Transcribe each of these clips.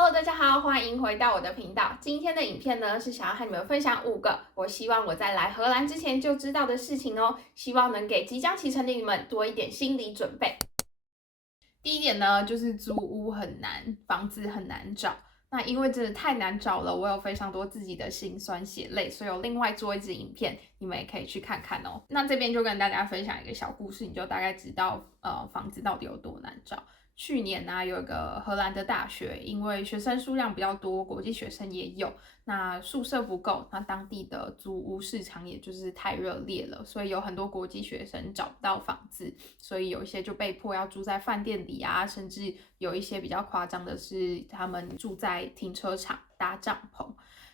Hello，大家好，欢迎回到我的频道。今天的影片呢，是想要和你们分享5个我希望我在来荷兰之前就知道的事情哦，希望能给即将启程的你们多一点心理准备。第一点呢，就是租屋很难，房子很难找。那因为真的太难找了，我有非常多自己的辛酸血泪，所以有另外做一支影片，你们也可以去看看哦。那这边就跟大家分享一个小故事，你就大概知道房子到底有多难找。去年呢，有一个荷兰的大学，因为学生数量比较多，国际学生也有，那宿舍不够，那当地的租屋市场也就是太热烈了，所以有很多国际学生找不到房子，所以有一些就被迫要住在饭店里啊，甚至有一些比较夸张的是，他们住在停车场搭帐篷。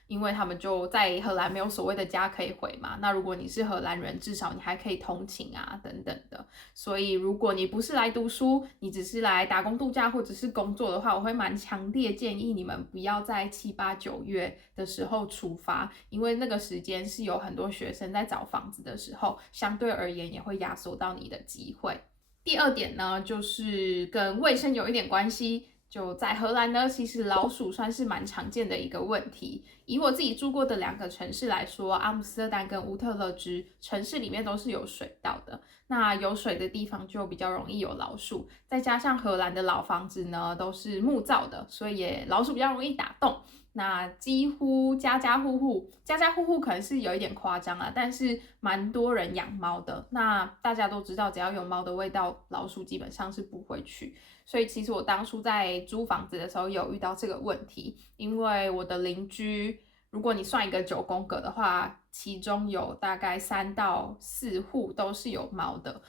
因为他们就在荷兰没有所谓的家可以回嘛，那如果你是荷兰人，至少你还可以通勤啊等等的。所以如果你不是来读书，你只是来打工度假或者是工作的话，我会蛮强烈建议你们不要在7、8、9月的时候出发，因为那个时间是有很多学生在找房子的时候，相对而言也会压缩到你的机会。第二点呢，就是跟卫生有一点关系。就在荷兰呢，其实老鼠算是蛮常见的一个问题。以我自己住过的2个城市来说，阿姆斯特丹跟乌特勒支城市里面都是有水道的。那有水的地方就比较容易有老鼠，再加上荷兰的老房子呢都是木造的，所以也老鼠比较容易打洞。那几乎家家户户可能是有一点夸张啊，但是蛮多人养猫的。那大家都知道，只要有猫的味道，老鼠基本上是不会去。所以其实我当初在租房子的时候有遇到这个问题，因为我的邻居，如果你算一个9宫格的话，其中有大概3到4户都是有猫的。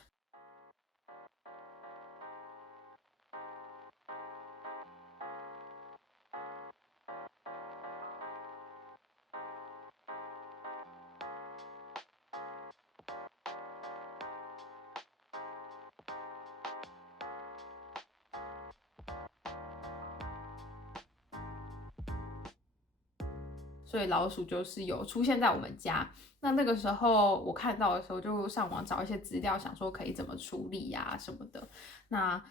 所以老鼠就是有出现在我们家。那个时候我看到的时候，就上网找一些资料，想说可以怎么处理呀、什么的。那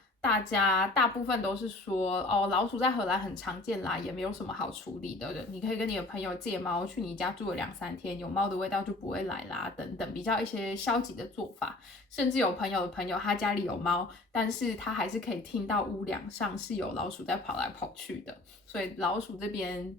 大部分都是说，哦，老鼠在荷兰很常见啦，也没有什么好处理的。你可以跟你的朋友借猫去你家住了2、3天，有猫的味道就不会来啦，等等，比较一些消极的做法。甚至有朋友的朋友，他家里有猫，但是他还是可以听到屋梁上是有老鼠在跑来跑去的。所以老鼠这边。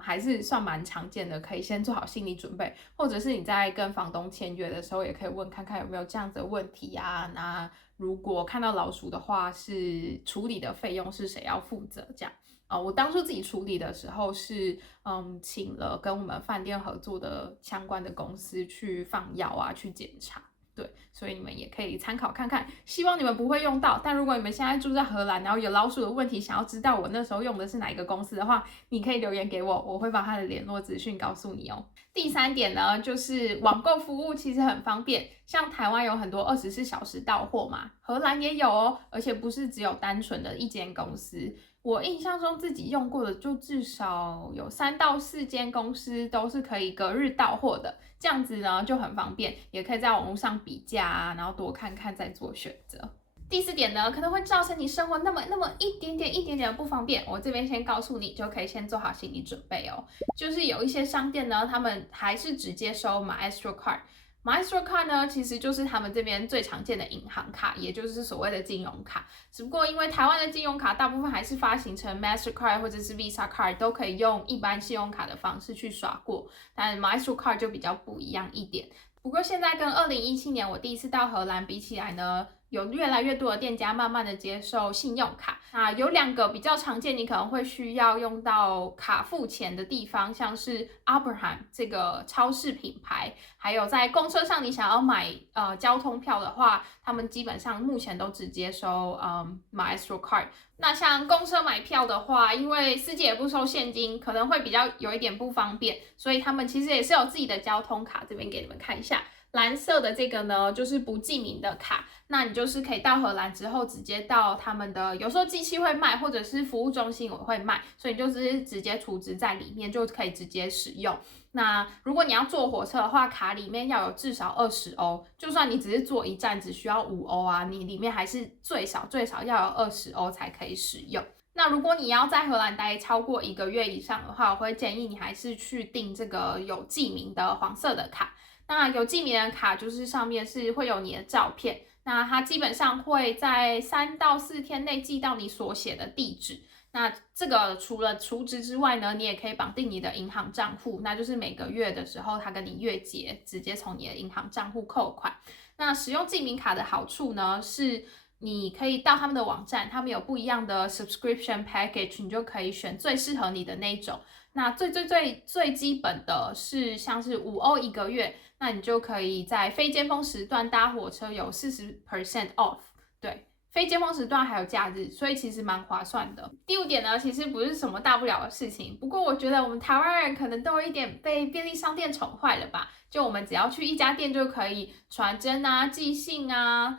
还是算蛮常见的，可以先做好心理准备，或者是你在跟房东签约的时候，也可以问看看有没有这样子的问题啊。那如果看到老鼠的话，是处理的费用是谁要负责？这样我当初自己处理的时候是请了跟我们饭店合作的相关的公司去放药啊，去检查。对，所以你们也可以参考看看，希望你们不会用到。但如果你们现在住在荷兰，然后有老鼠的问题，想要知道我那时候用的是哪一个公司的话，你可以留言给我，我会把他的联络资讯告诉你哦。第3点呢，就是网购服务其实很方便，像台湾有很多24小时到货嘛，荷兰也有哦，而且不是只有单纯的一间公司。我印象中自己用过的就至少有3到4间公司都是可以隔日到货的，这样子呢就很方便，也可以在网络上比价啊，然后多看看再做选择。第4点呢，可能会造成你生活那么一点点的不方便，我这边先告诉你，就可以先做好心理准备哦。就是有一些商店呢，他们还是只接收 Maestro Card。Maestro Card 呢，其实就是他们这边最常见的银行卡，也就是所谓的金融卡。只不过因为台湾的金融卡大部分还是发行成 Mastercard 或者是 Visa Card， 都可以用一般信用卡的方式去刷过，但 Maestro Card 就比较不一样一点。不过现在跟2017年我第一次到荷兰比起来呢，有越来越多的店家慢慢的接受信用卡。那有2个比较常见，你可能会需要用到卡付钱的地方，像是 Abraham 这个超市品牌，还有在公车上你想要买交通票的话，他们基本上目前都只接收Maestro Card。那像公车买票的话，因为司机也不收现金，可能会比较有一点不方便，所以他们其实也是有自己的交通卡，这边给你们看一下。蓝色的这个呢，就是不记名的卡，那你就是可以到荷兰之后直接到他们的，有时候机器会卖，或者是服务中心也会卖，所以你就是直接储值在里面，就可以直接使用。那如果你要坐火车的话，卡里面要有至少20欧，就算你只是坐一站只需要5欧啊，你里面还是最少要有20欧才可以使用。那如果你要在荷兰待超过1个月以上的话，我会建议你还是去订这个有记名的黄色的卡。那有记名的卡就是上面是会有你的照片，那它基本上会在3到4天内寄到你所写的地址。那这个除了储值之外呢，你也可以绑定你的银行账户，那就是每个月的时候，它跟你月结，直接从你的银行账户扣款。那使用记名卡的好处呢，是你可以到他们的网站，他们有不一样的 subscription package， 你就可以选最适合你的那一种。那最基本的是像是5欧1个月，那你就可以在非尖峰时段搭火车有40% off， 对。非尖峰时段还有假日，所以其实蛮划算的。第5点呢，其实不是什么大不了的事情，不过我觉得我们台湾人可能都有一点被便利商店宠坏了吧？就我们只要去一家店就可以传真啊、寄信啊、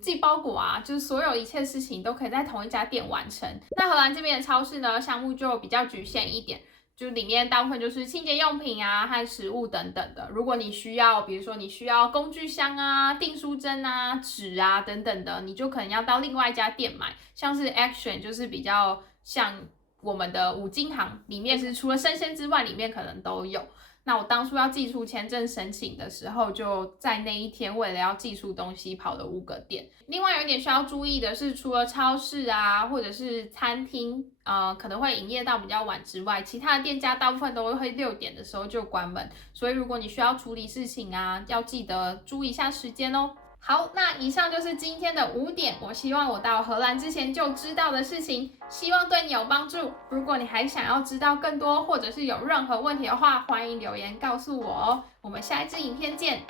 寄包裹啊，就是所有一切事情都可以在同一家店完成。那荷兰这边的超市呢，项目就比较局限一点。就里面大部分就是清洁用品啊和食物等等的。如果你需要，比如说你需要工具箱啊、订书针啊、纸啊等等的，你就可能要到另外一家店买。像是 Action 就是比较像我们的五金行，里面是除了生鲜之外，里面可能都有。那我当初要寄出签证申请的时候，就在那一天为了要寄出东西跑了5个店。另外有一点需要注意的是，除了超市啊或者是餐厅可能会营业到比较晚之外，其他的店家大部分都会6点的时候就关门。所以如果你需要处理事情啊，要记得注意一下时间哦。好，那以上就是今天的5点，我希望我到荷兰之前就知道的事情，希望对你有帮助。如果你还想要知道更多，或者是有任何问题的话，欢迎留言告诉我哦。我们下一支影片见。